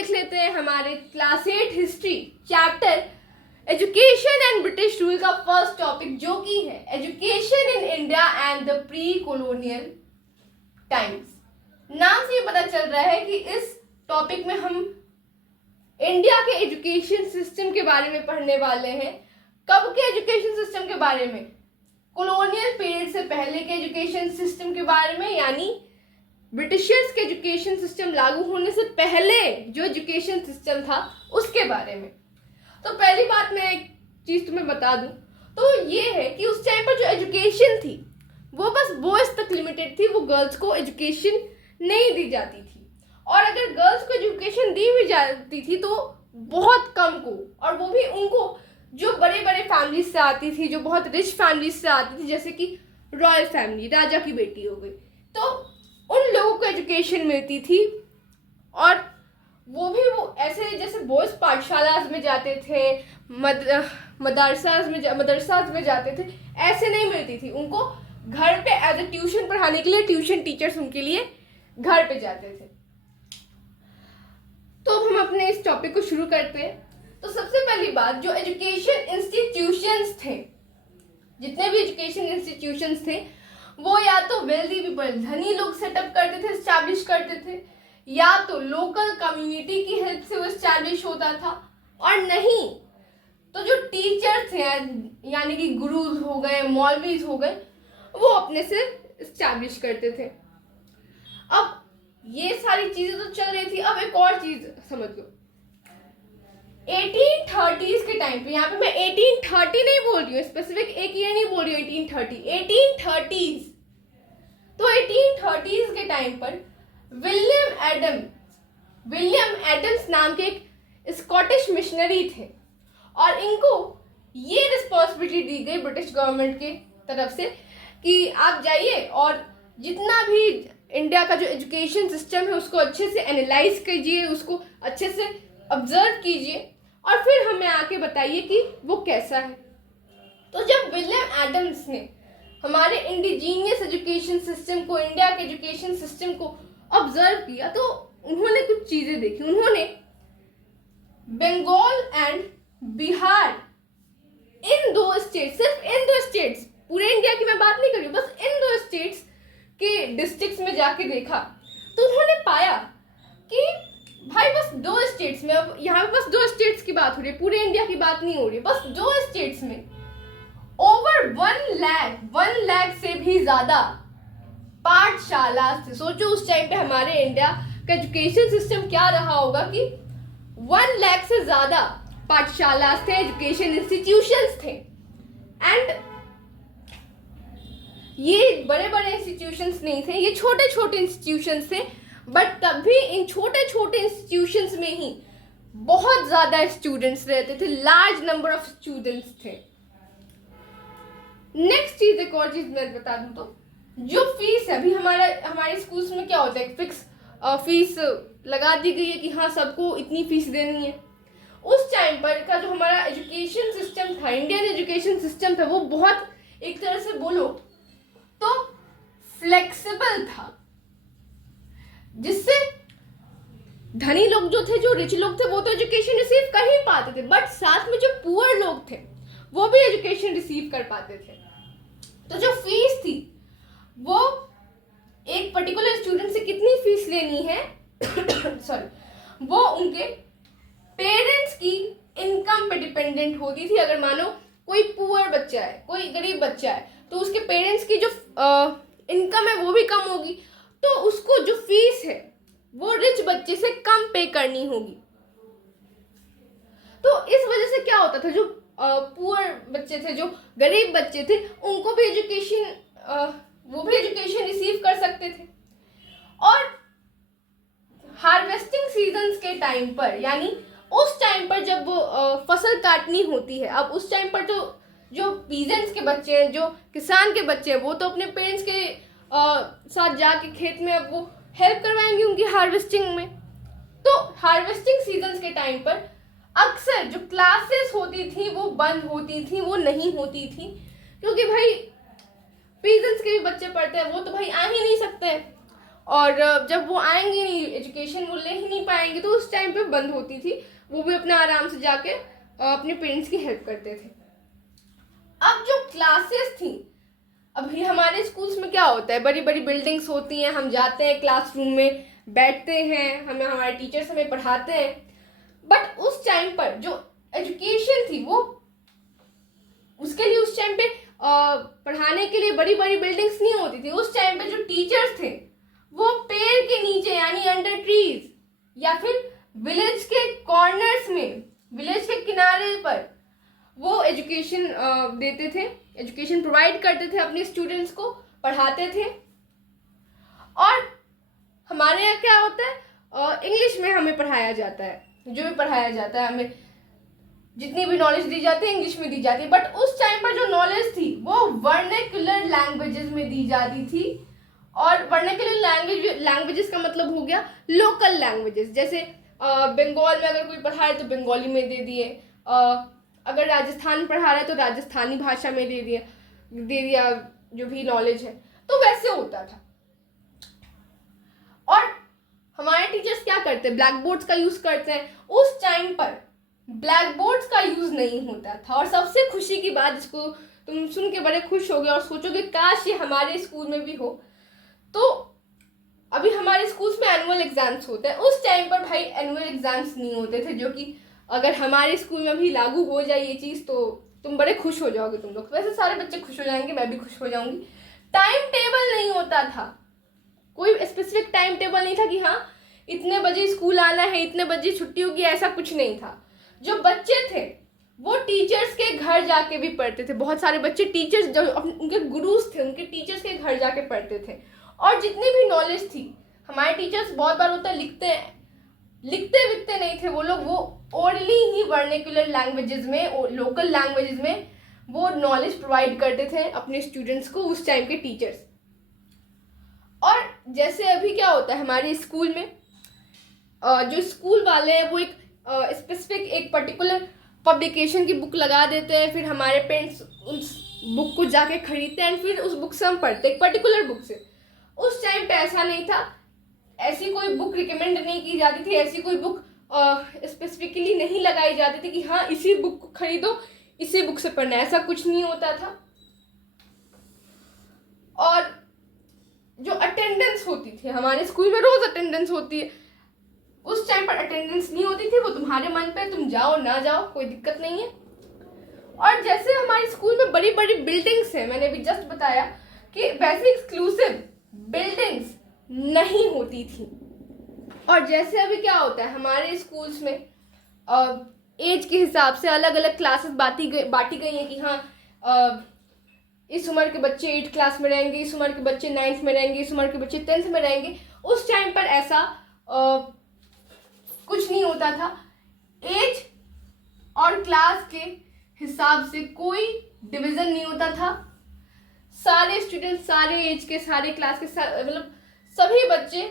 देख लेते हैं हमारे class 8 history chapter education and British rule का फर्स्ट टॉपिक, जो कि है education in India and the pre colonial times. नाम से ये पता चल रहा है कि इस टॉपिक में हम इंडिया के एजुकेशन सिस्टम के बारे में पढ़ने वाले हैं। कब के एजुकेशन सिस्टम के बारे में? कॉलोनियल पीरियड से पहले के एजुकेशन सिस्टम के बारे में, यानी ब्रिटिशर्स के एजुकेशन सिस्टम लागू होने से पहले जो एजुकेशन सिस्टम था उसके बारे में। तो पहली बात मैं एक चीज तुम्हें बता दूं तो ये है कि उस टाइम पर जो एजुकेशन थी वो बस बॉयज तक लिमिटेड थी, वो गर्ल्स को एजुकेशन नहीं दी जाती थी। और अगर गर्ल्स को एजुकेशन दी भी जाती थी तो बहुत कम को, और वो भी उनको जो बड़े बड़े फैमिली से आती थी, जो बहुत रिच फैमिली से आती थी, जैसे कि रॉयल फैमिली, राजा की बेटी हो गई, तो उन लोगों को एजुकेशन मिलती थी। और वो भी वो ऐसे जैसे बॉयज पाठशालाज में जाते थे, मदरसाज में जाते थे, ऐसे नहीं मिलती थी उनको। घर पे एज ए ट्यूशन पढ़ाने के लिए ट्यूशन टीचर्स उनके लिए घर पे जाते थे। तो अब हम अपने इस टॉपिक को शुरू करते हैं। तो सबसे पहली बात, जो एजुकेशन इंस्टीट्यूशंस थे, जितने भी एजुकेशन इंस्टीट्यूशंस थे, वो या तो वेल्दी पीपल, धनी लोग सेटअप करते थे, स्टैब्लिश करते थे, या तो लोकल कम्युनिटी की हेल्प से वो स्टैब्लिश होता था, और नहीं तो जो टीचर्स थे यानी कि गुरुज हो गए, मौलवीज हो गए, वो अपने से स्टैब्लिश करते थे। अब ये सारी चीजें तो चल रही थी। अब एक और चीज समझ लो, 1830s के टाइम पे, यहाँ पे मैं 1830 नहीं बोल रही हूँ, स्पेसिफिक एक ईयर नहीं बोल रही हूँ, 1830s। तो 1830s के टाइम पर विलियम एडम्स नाम के एक स्कॉटिश मिशनरी थे, और इनको ये रिस्पॉन्सिबिलिटी दी गई ब्रिटिश गवर्नमेंट की तरफ से कि आप जाइए और जितना भी इंडिया का जो एजुकेशन सिस्टम है उसको अच्छे से एनालाइज कीजिए, उसको अच्छे से ऑब्जर्व कीजिए, और फिर हमें आके बताइए कि वो कैसा है। तो जब विलियम एडम्स ने हमारे इंडिजीनियस एजुकेशन सिस्टम को, इंडिया के एजुकेशन सिस्टम को ऑब्जर्व किया, तो उन्होंने कुछ चीजें देखी। उन्होंने बंगाल एंड बिहार, इन दो स्टेट्स, सिर्फ इन दो स्टेट्स, पूरे इंडिया की मैं बात नहीं कर रही हूँ, बस इन दो स्टेट्स के डिस्ट्रिक्ट्स में जाके देखा, तो उन्होंने पाया कि भाई बस दो स्टेट्स में, अब यहाँ पे बस दो स्टेट्स की बात हो रही है, पूरे इंडिया की बात नहीं हो रही है, बस दो स्टेट्स में ओवर 1 लाख से भी ज्यादा पाठशाला थे। सोचो उस टाइम पे हमारे इंडिया का एजुकेशन सिस्टम क्या रहा होगा कि 1 लाख से ज्यादा पाठशाला थे, एजुकेशन इंस्टीट्यूशंस थे। एंड ये बड़े बड़े इंस्टीट्यूशंस नहीं थे, ये छोटे छोटे इंस्टीट्यूशंस थे, बट तब भी इन छोटे छोटे इंस्टीट्यूशंस में ही बहुत ज्यादा स्टूडेंट्स रहते थे, लार्ज नंबर ऑफ स्टूडेंट्स थे। नेक्स्ट चीज, एक और चीज मैं बता दूं तो, जो फीस है, अभी हमारे स्कूल्स में क्या होता है, फिक्स फीस लगा दी गई है कि हाँ सबको इतनी फीस देनी है। उस टाइम पर का जो हमारा एजुकेशन सिस्टम था, इंडियन एजुकेशन सिस्टम था, वो बहुत एक तरह से बोलो तो फ्लेक्सिबल था, जिससे धनी लोग जो थे, जो रिच लोग थे, वो तो एजुकेशन रिसीव कर ही पाते थे, बट साथ में जो पुअर लोग थे वो भी एजुकेशन रिसीव कर पाते थे। तो जो फीस थी वो एक पर्टिकुलर स्टूडेंट से कितनी फीस लेनी है सॉरी, वो उनके पेरेंट्स की इनकम पे डिपेंडेंट होती थी। अगर मानो कोई पुअर बच्चा है, कोई गरीब बच्चा है, तो उसके पेरेंट्स की जो इनकम है वो भी कम होगी, तो उसको जो फीस है वो रिच बच्चे से कम पे करनी होगी। तो इस वजह से क्या होता था, जो पुअर बच्चे थे, जो गरीब बच्चे थे, उनको भी वो भी एजुकेशन रिसीव कर सकते थे। और हार्वेस्टिंग सीजन्स के टाइम पर, यानी उस टाइम पर जब वो फसल काटनी होती है, अब उस टाइम पर तो जो पीजेंट्स के बच्चे हैं, जो किसान के बच्चे हैं, वो तो अपने पेरेंट्स के साथ जाके खेत में अब वो हेल्प करवाएंगे उनकी हार्वेस्टिंग में। तो हार्वेस्टिंग सीजन्स के टाइम पर अक्सर जो क्लासेस होती थी वो बंद होती थी, वो नहीं होती थी, क्योंकि भाई पीजेंट्स के भी बच्चे पढ़ते हैं, वो तो भाई आ ही नहीं सकते हैं। और जब वो आएंगे नहीं, एजुकेशन वो ले ही नहीं पाएंगे, तो उस टाइम पे बंद होती थी। वो भी अपना आराम से जाके अपने पेरेंट्स की हेल्प करते थे। अब जो क्लासेस थी, अभी हमारे स्कूल्स में क्या होता है, बड़ी बड़ी बिल्डिंग्स होती हैं, हम जाते हैं क्लासरूम में बैठते हैं, हमें हमारे टीचर्स हमें पढ़ाते हैं। बट उस टाइम पर जो एजुकेशन थी वो, उसके लिए उस टाइम पे पढ़ाने के लिए बड़ी बड़ी बिल्डिंग्स नहीं होती थी। उस टाइम पे जो टीचर्स थे वो पेड़ के नीचे यानी अंडर ट्रीज, या फिर विलेज के कॉर्नर्स में, विलेज के किनारे पर वो एजुकेशन देते थे, एजुकेशन प्रोवाइड करते थे, अपने स्टूडेंट्स को पढ़ाते थे। और हमारे यहाँ क्या होता है, इंग्लिश में हमें पढ़ाया जाता है, जो भी पढ़ाया जाता है, हमें जितनी भी नॉलेज दी जाती है इंग्लिश में दी जाती है। बट उस टाइम पर जो नॉलेज थी वो वर्नाक्युलर लैंग्वेजेस में दी जाती थी। और वर्नाक्युलर लैंग्वेजेस का मतलब हो गया लोकल लैंग्वेजेस, जैसे बंगाल में अगर कोई पढ़ा रहा है तो बंगाली में दे दिए, अगर राजस्थान पढ़ा रहा है तो राजस्थानी भाषा में दे दिया जो भी नॉलेज है, तो वैसे होता था। और हमारे टीचर्स क्या करते हैं, ब्लैक बोर्ड्स का यूज करते हैं। उस टाइम पर ब्लैक बोर्ड्स का यूज नहीं होता था। और सबसे खुशी की बात, जिसको तुम सुन के बड़े खुश होगे और सोचोगे काश ये हमारे स्कूल में भी हो, तो अभी हमारे स्कूल्स में एनुअल एग्जाम्स होते हैं। उस टाइम पर भाई एनुअल एग्जाम्स नहीं होते थे, जो कि अगर हमारे स्कूल में भी लागू हो जाए ये चीज़ तो तुम बड़े खुश हो जाओगे तुम लोग। वैसे सारे बच्चे खुश हो जाएंगे, मैं भी खुश हो जाऊंगी। टाइम टेबल नहीं होता था, कोई स्पेसिफिक टाइम टेबल नहीं था कि हाँ इतने बजे स्कूल आना है, इतने बजे छुट्टी होगी, ऐसा कुछ नहीं था। जो बच्चे थे वो टीचर्स के घर जाके भी पढ़ते थे। बहुत सारे बच्चे टीचर्स, जो उनके गुरुज थे, उनके टीचर्स के घर जाके पढ़ते थे। और जितनी भी नॉलेज थी, हमारे टीचर्स बहुत बार होता है लिखते विखते नहीं थे वो लोग, वो ओरली ही वर्नाक्युलर लैंग्वेजेस में, लोकल लैंग्वेजेस में वो नॉलेज प्रोवाइड करते थे अपने स्टूडेंट्स को, उस टाइम के टीचर्स। और जैसे अभी क्या होता है हमारे स्कूल में, जो स्कूल वाले हैं वो एक स्पेसिफिक एक पर्टिकुलर पब्लिकेशन की बुक लगा देते हैं, फिर हमारे पेरेंट्स उस बुक को जाके खरीदते हैं, फिर उस बुक से हम पढ़ते हैं, एक पर्टिकुलर बुक से। उस टाइम पे ऐसा नहीं था, ऐसी कोई बुक रिकमेंड नहीं की जाती थी, ऐसी कोई बुक स्पेसिफिकली नहीं लगाई जाती थी कि हाँ इसी बुक को खरीदो, इसी बुक से पढ़ना, ऐसा कुछ नहीं होता था। और जो अटेंडेंस होती थी, हमारे स्कूल में रोज अटेंडेंस होती है, उस टाइम पर अटेंडेंस नहीं होती थी, वो तुम्हारे मन पे, तुम जाओ ना जाओ कोई दिक्कत नहीं है। और जैसे हमारे स्कूल में बड़ी बड़ी बिल्डिंग्स हैं, मैंने भी जस्ट बताया कि वैसे एक्सक्लूसिव बिल्डिंग्स नहीं होती थी। और जैसे अभी क्या होता है हमारे स्कूल्स में एज के हिसाब से अलग अलग क्लासेस बांटी गई हैं कि हाँ इस उम्र के बच्चे 8th क्लास में रहेंगे, इस उम्र के बच्चे 9th में रहेंगे, इस उम्र के बच्चे 10th में रहेंगे। उस टाइम पर ऐसा कुछ नहीं होता था। एज और क्लास के हिसाब से कोई डिवीजन नहीं होता था। सारे स्टूडेंट, सारे एज के, सारे क्लास के, मतलब सभी बच्चे,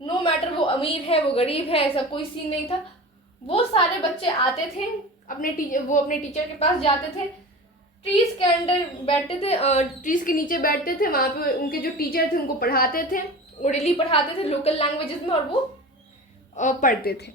नो मैटर वो अमीर है वो गरीब है, ऐसा कोई सीन नहीं था। वो सारे बच्चे आते थे अपने टीचर के पास जाते थे, ट्रीज के अंडर बैठते थे, ट्रीज के नीचे बैठते थे, वहाँ पे उनके जो टीचर थे उनको पढ़ाते थे, ओरली पढ़ाते थे लोकल लैंग्वेजेस में, और वो पढ़ते थे।